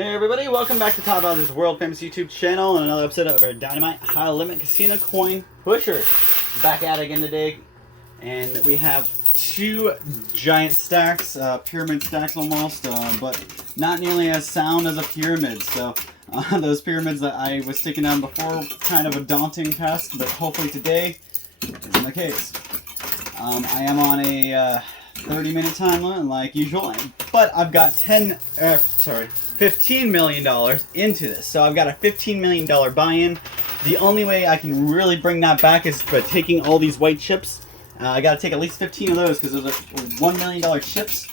Hey everybody, welcome back to Todd Bowser's world famous YouTube channel and another episode of our Dynamite High Limit Casino Coin Pusher. Back at it again today, and we have two giant stacks, pyramid stacks almost, but not nearly as sound as a pyramid. So those pyramids that I was sticking down before, kind of a daunting task, but hopefully today isn't the case. I am on a 30-minute time limit like usual, but I've got $15 million into this. So I've got a $15 million buy-in. The only way I can really bring that back is by taking all these white chips. I got to take at least 15 of those because those are $1 million chips.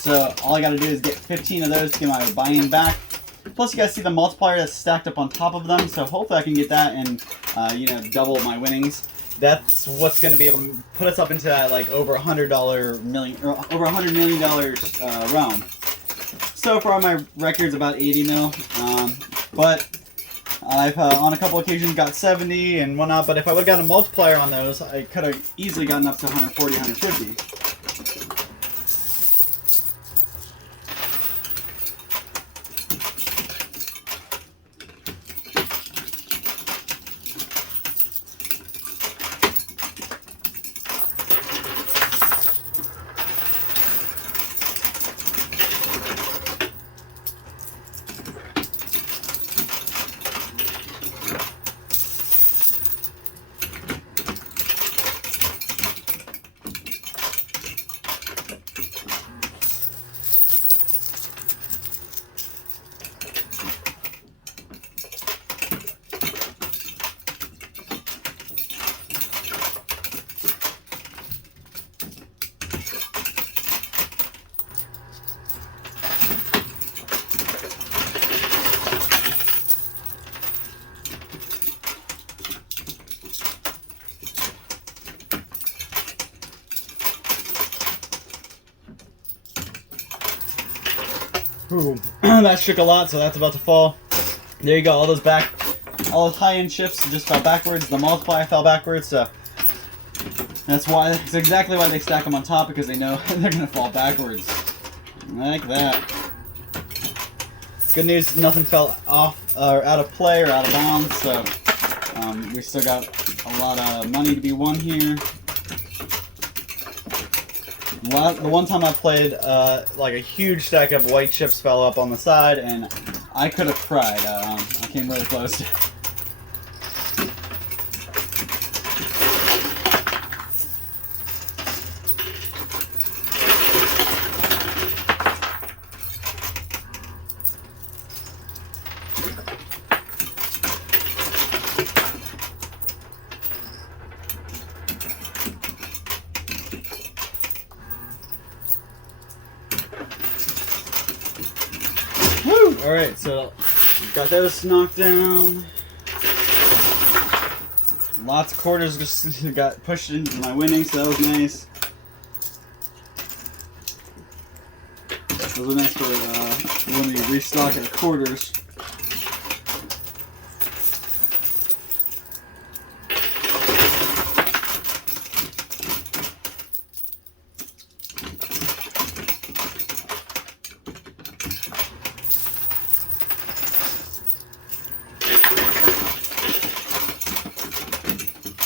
So all I got to do is get 15 of those to get my buy-in back. Plus you guys see the multiplier that's stacked up on top of them. So hopefully I can get that and double my winnings. That's what's going to be able to put us up into that like over $100 million realm. So far my record's about 80 mil, but I've on a couple occasions got 70 and whatnot. But if I would have gotten a multiplier on those, I could have easily gotten up to 140, 150. Ooh, that shook a lot, so that's about to fall. There you go, all those high-end chips just fell backwards. The multiplier fell backwards, so that's exactly why they stack them on top, because they know they're gonna fall backwards. Like that. Good news, nothing fell off or out of play or out of bounds, so we still got a lot of money to be won here. The one time I played, like a huge stack of white chips fell up on the side, and I could have cried. I came really close. Woo! Alright, so got those knocked down. Lots of quarters just got pushed into my winnings, so that was nice. Those are nice for when we restock our quarters.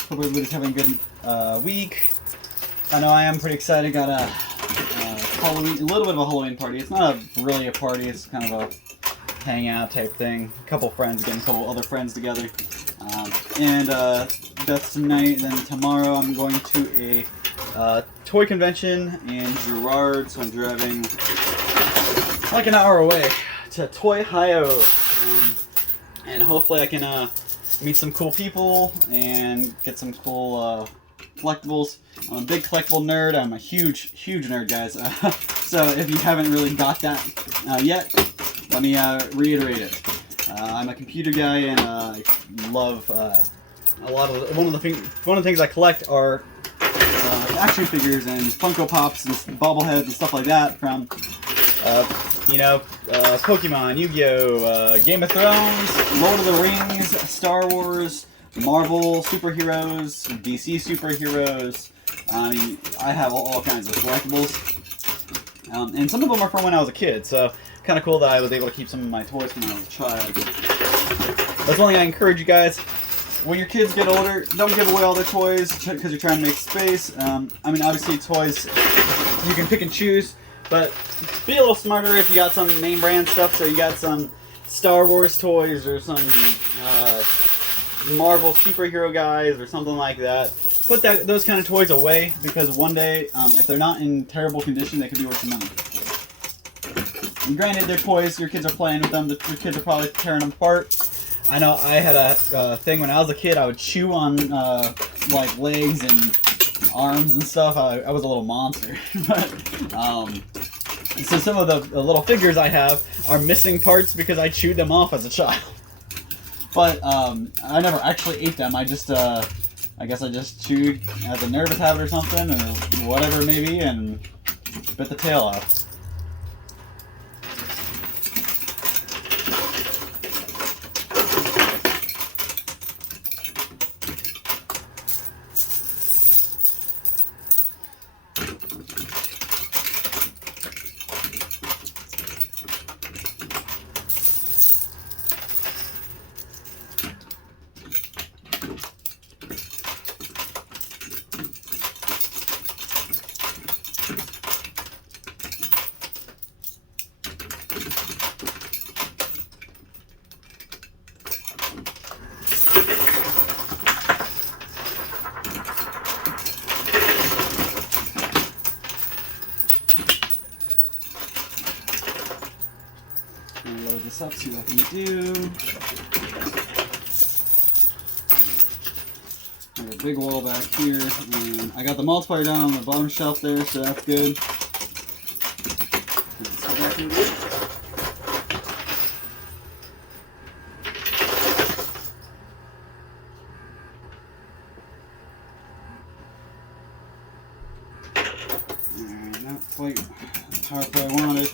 Hope everybody's having a good week. I know I am pretty excited. Got a Halloween, a little bit of a Halloween party. It's not really a party. It's kind of a hangout type thing. A couple friends, getting a couple other friends together. And that's tonight. Then tomorrow I'm going to a toy convention in Girard. So I'm driving like an hour away to Toy Ohio. And hopefully I can meet some cool people and get some cool collectibles. I'm a big collectible nerd. I'm a huge nerd, guys. So if you haven't really got that yet, let me reiterate it. I'm a computer guy, and I love a lot of one of the things I collect are action figures and Funko Pops and bobbleheads and stuff like that from Pokemon, Yu-Gi-Oh, Game of Thrones, Lord of the Rings, Star Wars, Marvel superheroes, DC superheroes. I mean, I have all kinds of collectibles. And some of them are from when I was a kid, so kind of cool that I was able to keep some of my toys from when I was a child. That's one thing I encourage you guys. When your kids get older, don't give away all their toys because you're trying to make space. I mean, obviously toys, you can pick and choose, but be a little smarter if you got some name brand stuff. So you got some Star Wars toys or some Marvel superhero guys or something like that. Put those kind of toys away, because one day, if they're not in terrible condition, they could be worth some money. And granted, they're toys, your kids are playing with them, your kids are probably tearing them apart. I know I had a thing when I was a kid, I would chew on like legs and arms and stuff. I was a little monster. But, so some of the little figures I have are missing parts because I chewed them off as a child. But I never actually ate them. I just, I guess I just chewed as a nervous habit or something, or whatever it may be, and bit the tail off. Load this up, see what I can do. There's a big wall back here, and I got the multiplier down on the bottom shelf there, so that's good. Let's see what I can do. Alright, not quite the powerful I wanted.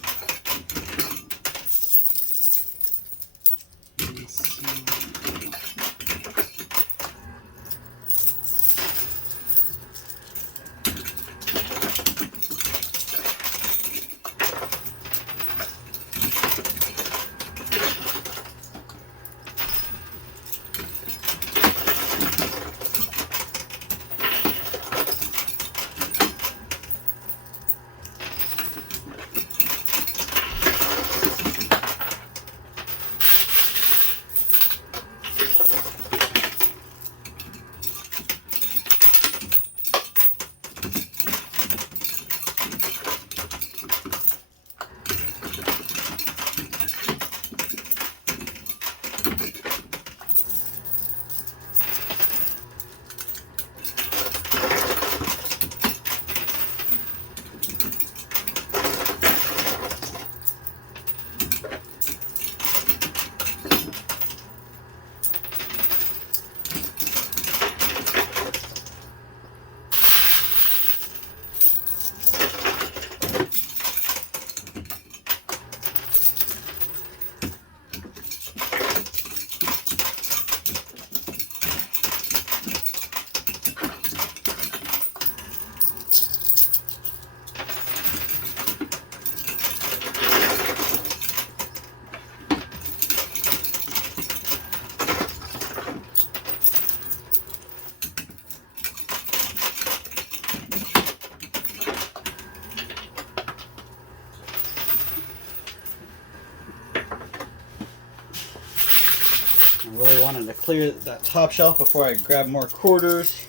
I really wanted to clear that top shelf before I grab more quarters.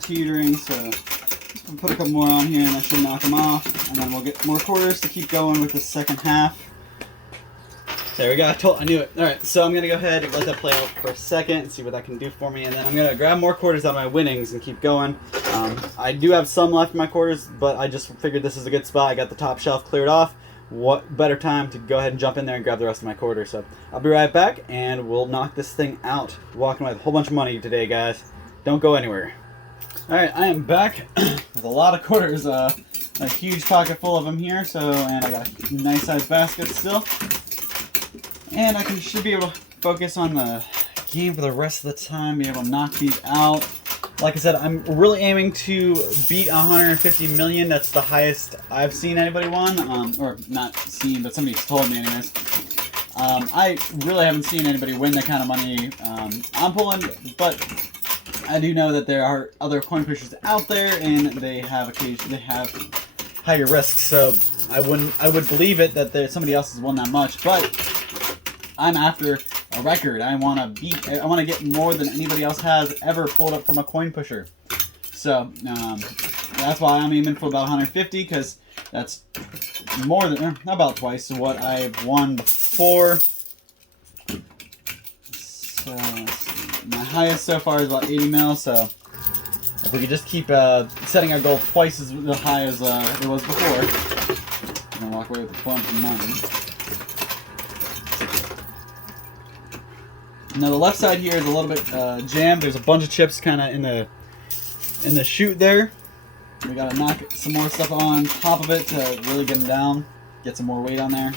Teetering, so we'll put a couple more on here and that should knock them off, and then we'll get more quarters to keep going with the second half. There we go, I knew it. Alright, so I'm going to go ahead and let that play out for a second and see what that can do for me, and then I'm going to grab more quarters out of my winnings and keep going. I do have some left in my quarters, but I just figured this is a good spot. I got the top shelf cleared off. What better time to go ahead and jump in there and grab the rest of my quarters. So I'll be right back and we'll knock this thing out. Walking away with a whole bunch of money today, guys. Don't go anywhere. Alright, I am back with a lot of quarters. A huge pocket full of them here, and I got a nice sized basket still. And I should be able to focus on the game for the rest of the time, be able to knock these out. Like I said, I'm really aiming to beat 150 million. That's the highest I've seen anybody won, or not seen, but somebody's told me anyways. I really haven't seen anybody win that kind of money I'm pulling, but I do know that there are other coin pushers out there, and they have higher risks. So I would believe it that somebody else has won that much, but I'm after a record. I want to get more than anybody else has ever pulled up from a coin pusher. So that's why I'm aiming for about 150, because that's more than about twice what I've won before. So my highest so far is about 80 mil. So if we could just keep setting our goal twice as high as it was before, I'm gonna walk away with a bunch of money. Now the left side here is a little bit jammed. There's a bunch of chips kind of in the chute there. We gotta knock some more stuff on top of it to really get them down, get some more weight on there.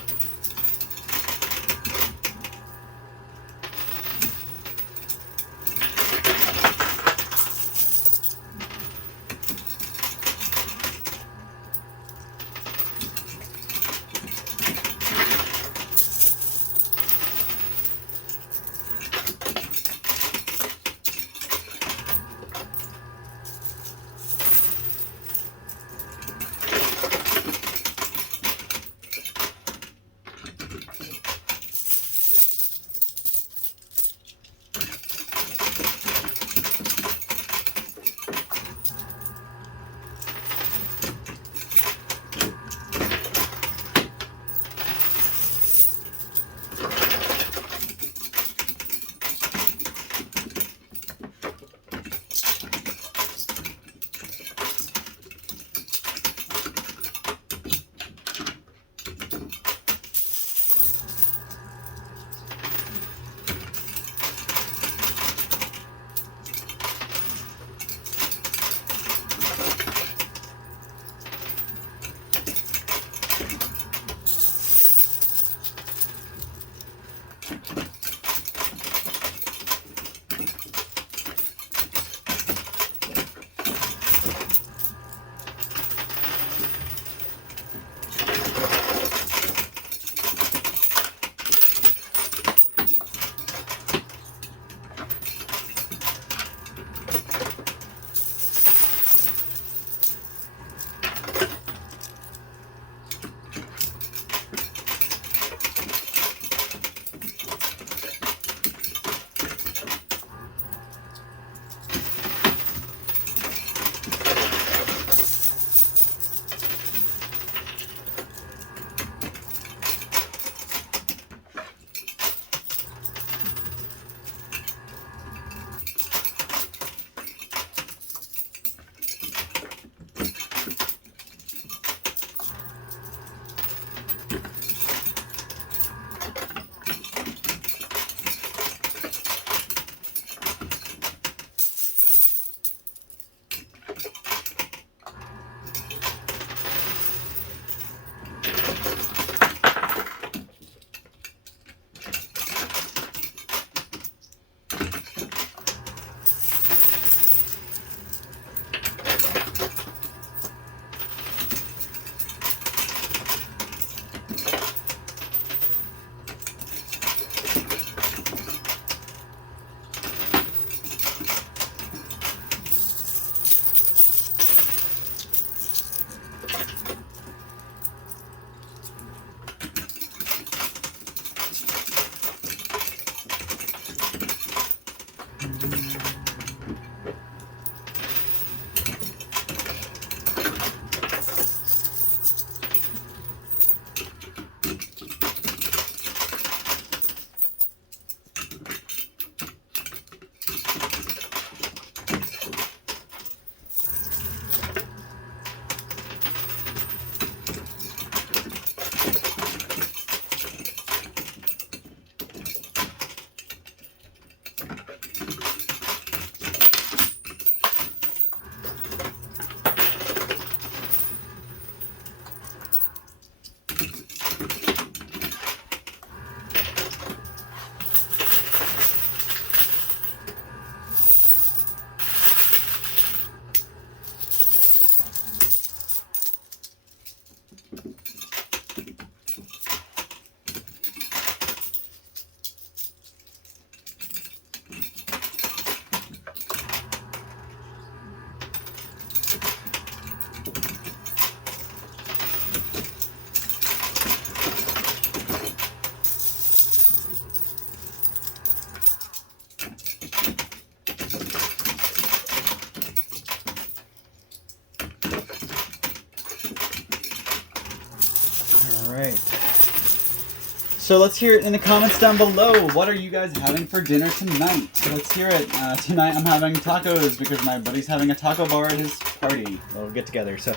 So let's hear it in the comments down below. What are you guys having for dinner tonight? So let's hear it. Tonight I'm having tacos because my buddy's having a taco bar at his party. We'll get together. So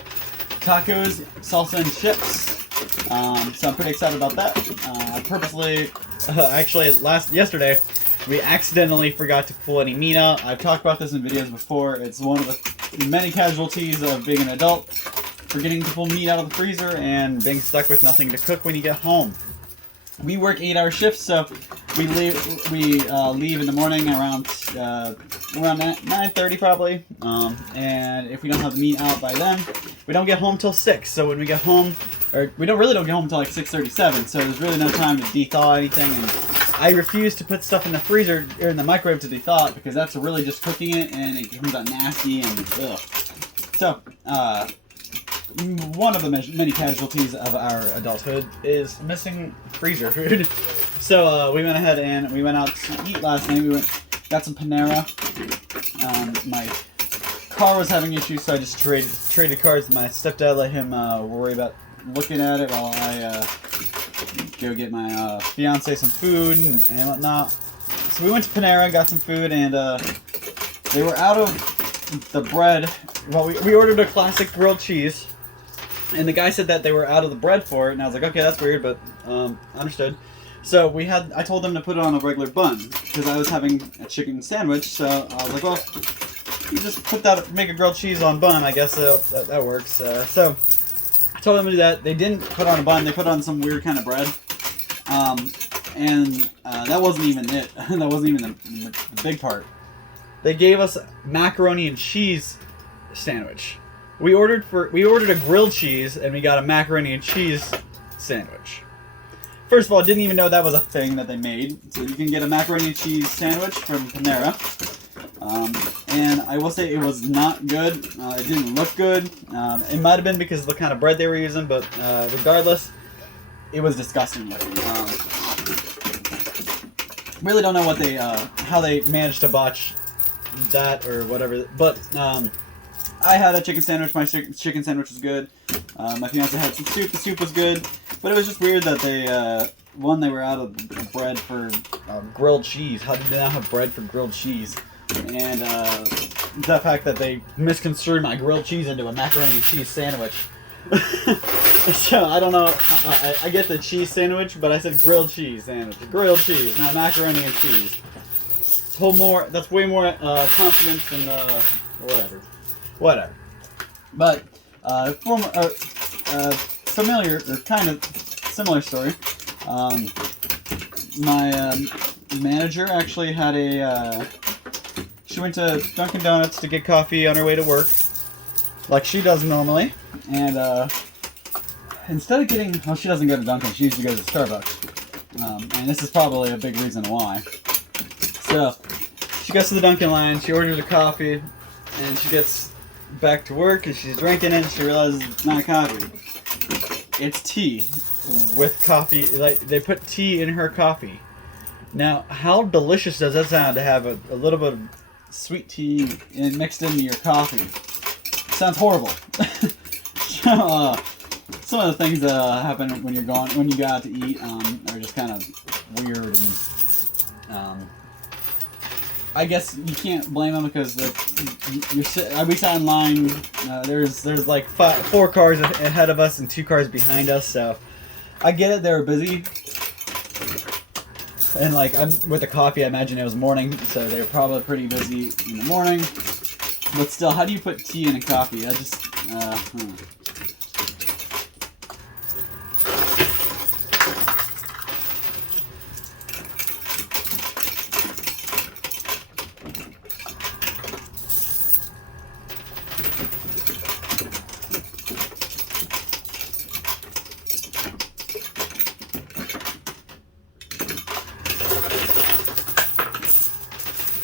tacos, salsa, and chips. So I'm pretty excited about that. Purposely, actually, yesterday, we accidentally forgot to pull any meat out. I've talked about this in videos before. It's one of the many casualties of being an adult, forgetting to pull meat out of the freezer and being stuck with nothing to cook when you get home. We work 8-hour shifts, so we leave in the morning around 9:30 probably. And if we don't have the meat out by then, we don't get home till 6. So when we get home, or we don't get home until like 6:37. So there's really no time to de-thaw anything. And I refuse to put stuff in the freezer or in the microwave to de-thaw it because that's really just cooking it and it comes out nasty and ugh. So one of the many casualties of our adulthood is missing freezer food. So we went ahead and we went out to eat last night. We got some Panera. My car was having issues, so I just traded cars. My stepdad let him worry about looking at it while I go get my fiance some food and whatnot. So we went to Panera, got some food, and they were out of the bread. Well, we ordered a classic grilled cheese. And the guy said that they were out of the bread for it, and I was like, okay, that's weird, but understood. So I told them to put it on a regular bun, because I was having a chicken sandwich, so I was like, well, you just make a grilled cheese on bun, I guess that works. So I told them to do that. They didn't put on a bun, they put on some weird kind of bread. And that wasn't even it. That wasn't even the big part. They gave us macaroni and cheese sandwich. We ordered a grilled cheese and we got a macaroni and cheese sandwich. First of all, I didn't even know that was a thing that they made. So you can get a macaroni and cheese sandwich from Panera. And I will say it was not good. It didn't look good. It might have been because of the kind of bread they were using, but regardless, it was disgusting looking. Really don't know how they managed to botch that or whatever, but I had a chicken sandwich. My chicken sandwich was good. My fiance had some soup. The soup was good, but it was just weird that they were out of bread for grilled cheese. How did they not have bread for grilled cheese? And the fact that they misconstrued my grilled cheese into a macaroni and cheese sandwich. So I don't know. I get the cheese sandwich, but I said grilled cheese sandwich. Grilled cheese, not macaroni and cheese. That's way more confidence than whatever. But familiar or kind of similar story. My manager actually had she went to Dunkin' Donuts to get coffee on her way to work, like she does normally, and instead of getting, well, she doesn't go to Dunkin', she usually goes to Starbucks, and this is probably a big reason why. So she goes to the Dunkin' line, she orders a coffee, and she gets back to work and she's drinking it and she realizes it's not coffee. It's tea with coffee. Like, they put tea in her coffee. Now, how delicious does that sound to have a little bit of sweet tea mixed into your coffee? Sounds horrible. So, some of the things that happen when you go out to eat are just kind of weird, and I guess you can't blame them because we sat in line. There's like 4 cars ahead of us and 2 cars behind us, so I get it. They were busy, and like I'm with the coffee. I imagine it was morning, so they were probably pretty busy in the morning. But still, how do you put tea in a coffee? I just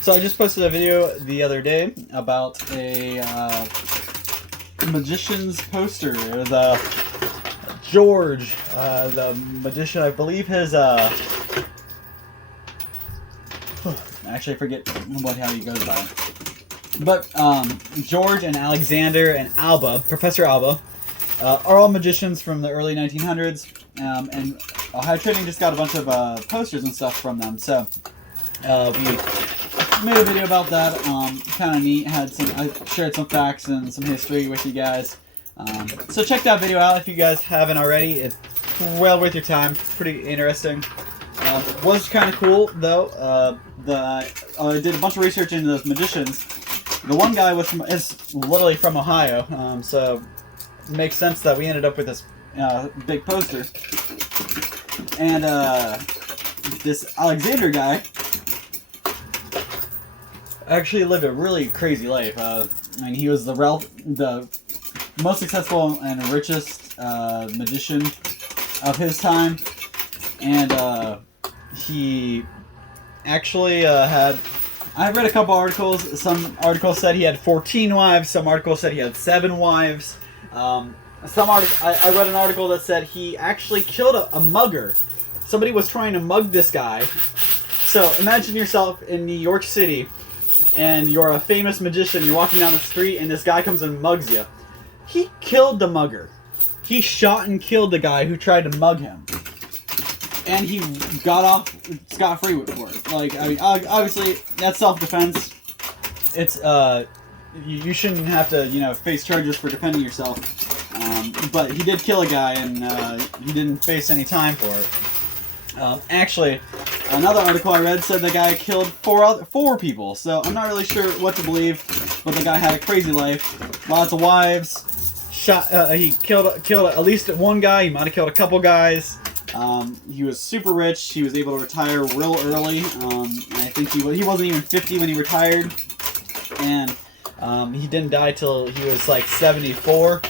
So I just posted a video the other day about a magician's poster. It was George, the magician. I believe his actually I forget how he goes by. But George and Alexander and Alba, Professor Alba, are all magicians from the early 1900s, and Ohio Trading just got a bunch of posters and stuff from them, so we made a video about that. Kind of neat. I shared some facts and some history with you guys. So check that video out if you guys haven't already. It's well worth your time. Pretty interesting. Was kind of cool though. I did a bunch of research into those magicians. The one guy is literally from Ohio, so it makes sense that we ended up with this big poster. And this Alexander guy actually lived a really crazy life. I mean, he was the most successful and richest magician of his time, and he actually had. I read a couple articles. Some articles said he had 14 wives. Some articles said he had 7 wives. I read an article that said he actually killed a mugger. Somebody was trying to mug this guy. So imagine yourself in New York City, and you're a famous magician. You're walking down the street, and this guy comes and mugs you. He killed the mugger. He shot and killed the guy who tried to mug him. And he got off scot-free for it. Like, I mean, obviously, that's self-defense. It's, you shouldn't have to, face charges for defending yourself. But he did kill a guy, and he didn't face any time for it. Actually, another article I read said the guy killed 4 people. So I'm not really sure what to believe, but the guy had a crazy life. Lots of wives. He killed at least one guy. He might have killed a couple guys. He was super rich. He was able to retire real early. I think he wasn't even 50 when he retired, and he didn't die till he was like 74.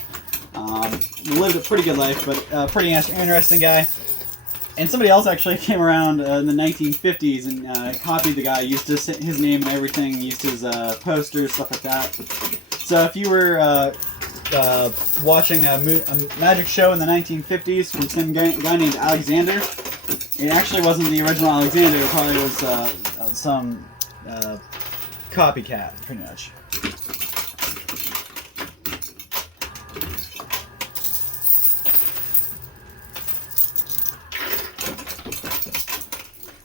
Lived a pretty good life, but pretty interesting guy. And somebody else actually came around in the 1950s and copied the guy, used his name and everything, used his posters, stuff like that. So if you were watching a magic show in the 1950s from some guy named Alexander, it actually wasn't the original Alexander. It probably was some copycat, pretty much.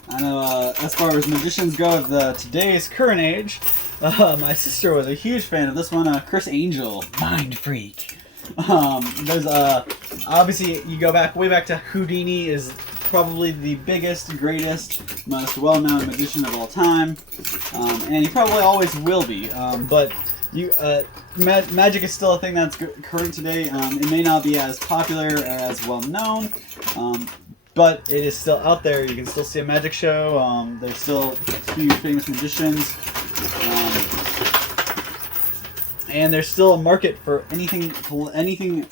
I know as far as magicians go of today's current age, my sister was a huge fan of this one, Chris Angel, Mind Freak. There's obviously you go way back to Houdini is probably the biggest, greatest, most well-known magician of all time, and he probably always will be. But magic is still a thing that's current today. It may not be as popular or as well-known. But it is still out there. You can still see a magic show. There's still huge famous magicians. And there's still a market for anything collectible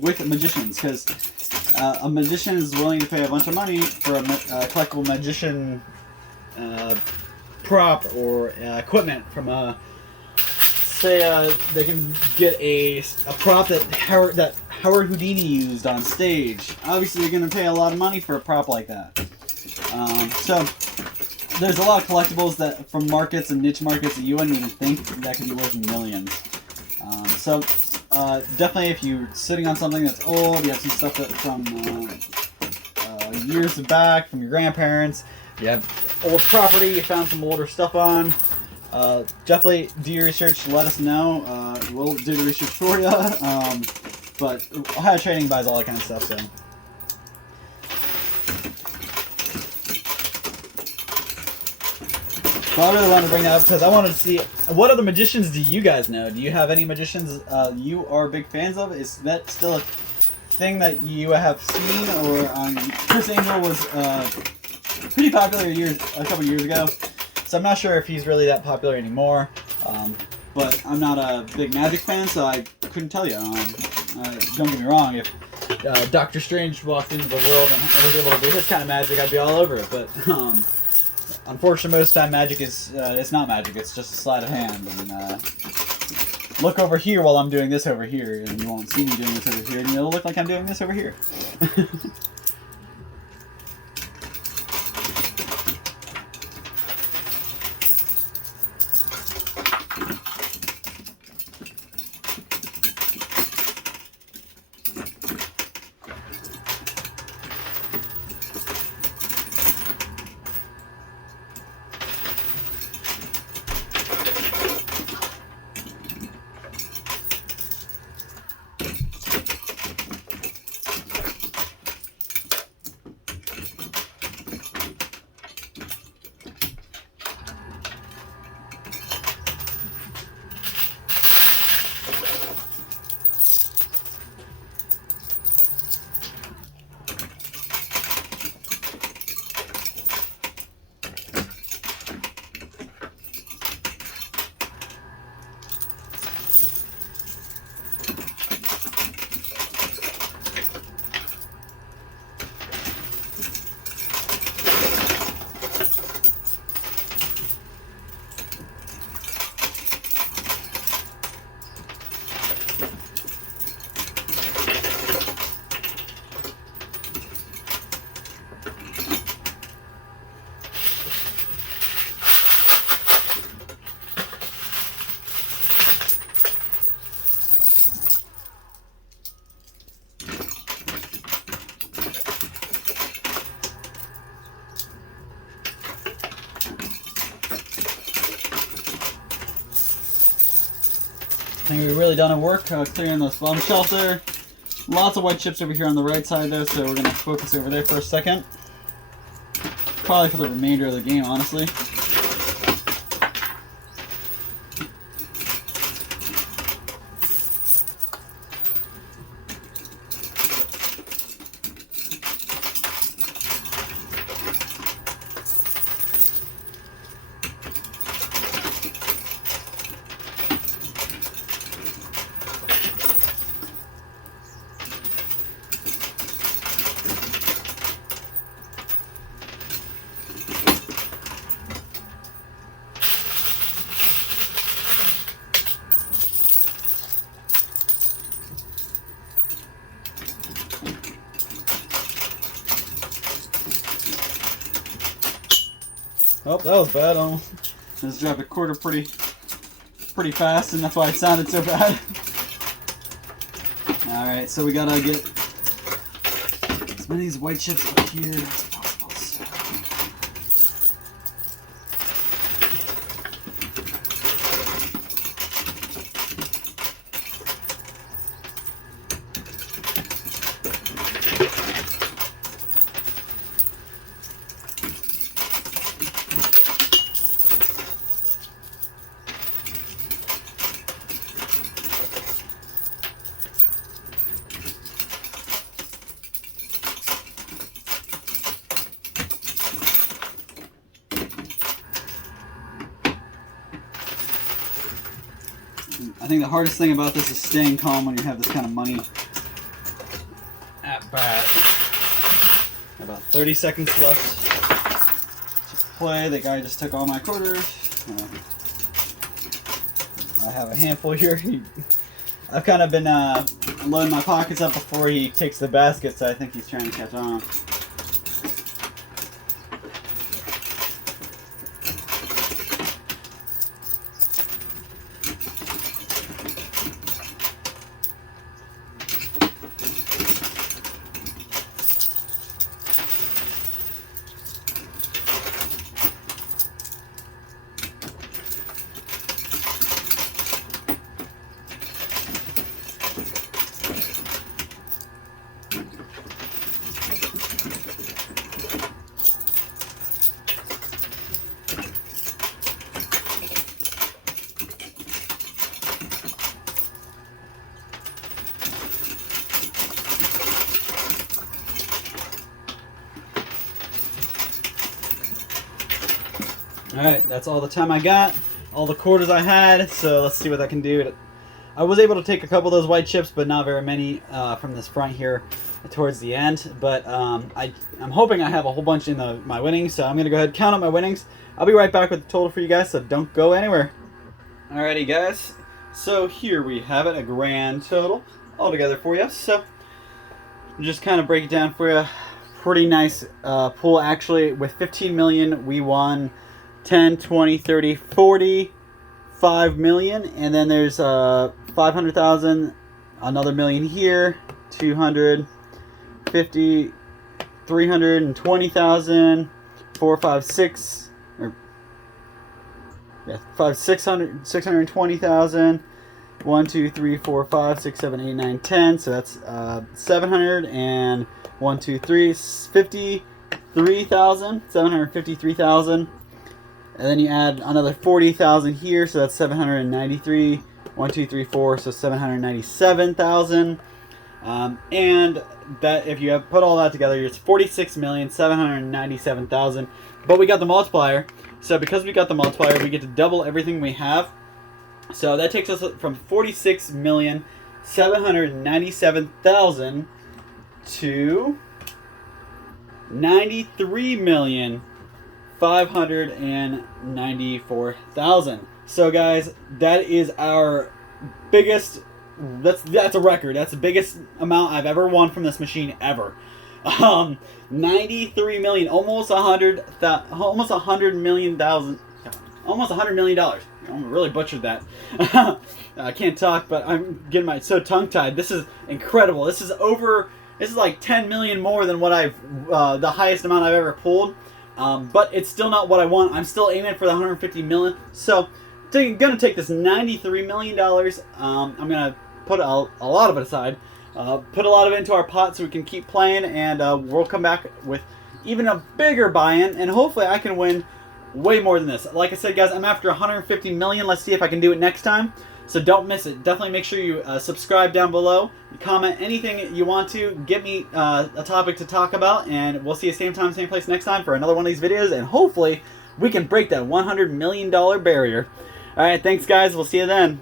with magicians, because a magician is willing to pay a bunch of money for a collectible magician prop or equipment from a. Say they can get a prop that Howard Houdini used on stage. Obviously, you're going to pay a lot of money for a prop like that. So there's a lot of collectibles that from markets and niche markets that you wouldn't even think that could be worth millions. So definitely, if you're sitting on something that's old, you have some stuff that from years back from your grandparents. You have old property. You found some older stuff on. Definitely do your research. Let us know. We'll do the research for you. But Ohio Trading buys all that kind of stuff. So. Well, I really wanted to bring that up because I wanted to see what other magicians do you guys know? Do you have any magicians you are big fans of? Is that still a thing that you have seen? Or Chris Angel was pretty popular a couple years ago. So I'm not sure if he's really that popular anymore, but I'm not a big magic fan, so I couldn't tell you. Don't get me wrong, if Doctor Strange walked into the world and was able to do his kind of magic, I'd be all over it. But unfortunately, most of the time magic is it's not magic; it's just a sleight of hand. And look over here while I'm doing this over here, and you won't see me doing this over here, and it'll look like I'm doing this over here. think we've really done our work clearing this bottom shelf there. Lots of white chips over here on the right side though, so we're going to focus over there for a second. Probably for the remainder of the game, honestly. Oh, that was bad. I just dropped a quarter pretty fast, and that's why it sounded so bad. Alright, so we gotta get as many of these white chips up here as possible. So. I think the hardest thing about this is staying calm when you have this kind of money at bat. About 30 seconds left to play. The guy just took all my quarters. I have a handful here. I've kind of been loading my pockets up before he takes the basket, so I think he's trying to catch on. Alright, that's all the time I got, all the quarters I had, so let's see what I can do. I was able to take a couple of those white chips, but not very many from this front here towards the end. But I'm hoping I have a whole bunch in my winnings, so I'm going to go ahead and count up my winnings. I'll be right back with the total for you guys, so don't go anywhere. Alrighty guys, so here we have it, a grand total all together for you. So just kind of break it down for you. Pretty nice pool actually. With 15 million, we won 10, 20, 30, 40, 5 million, and then there's 500,000, another million here, 250, 320,000, 4, 5, 6, or yeah, 5, 600, 620,000, 1, 2, 3, 4, 5, 6, 7, 8, 9, 10. So that's 700 and 1, 2, 3, 53,000, 753,000. And then you add another 40,000 here, so that's 793. 1, 2, 3, 4, so 797,000. And that, if you have put all that together, it's 46,797,000. But we got the multiplier, so because we got the multiplier, we get to double everything we have. So that takes us from 46,797,000 to 93,594,000. So guys, that is our biggest. That's a record. That's the biggest amount I've ever won from this machine ever. 93 million, almost $100 million. Almost $100 million. I really butchered that. I can't talk, but I'm getting so tongue-tied. This is incredible. This is like 10 million more than what the highest amount I've ever pulled. But it's still not what I want. I'm still aiming for the 150 million. So gonna take this $93 million. I'm gonna put a lot of it aside. Put a lot of it into our pot so we can keep playing, and we'll come back with even a bigger buy-in, and hopefully I can win way more than this. Like I said, guys, I'm after 150 million. Let's see if I can do it next time. So don't miss it. Definitely make sure you subscribe down below. Comment anything you want to. Give me a topic to talk about, and we'll see you same time, same place next time for another one of these videos, and hopefully we can break that $100 million barrier. All right, thanks, guys. We'll see you then.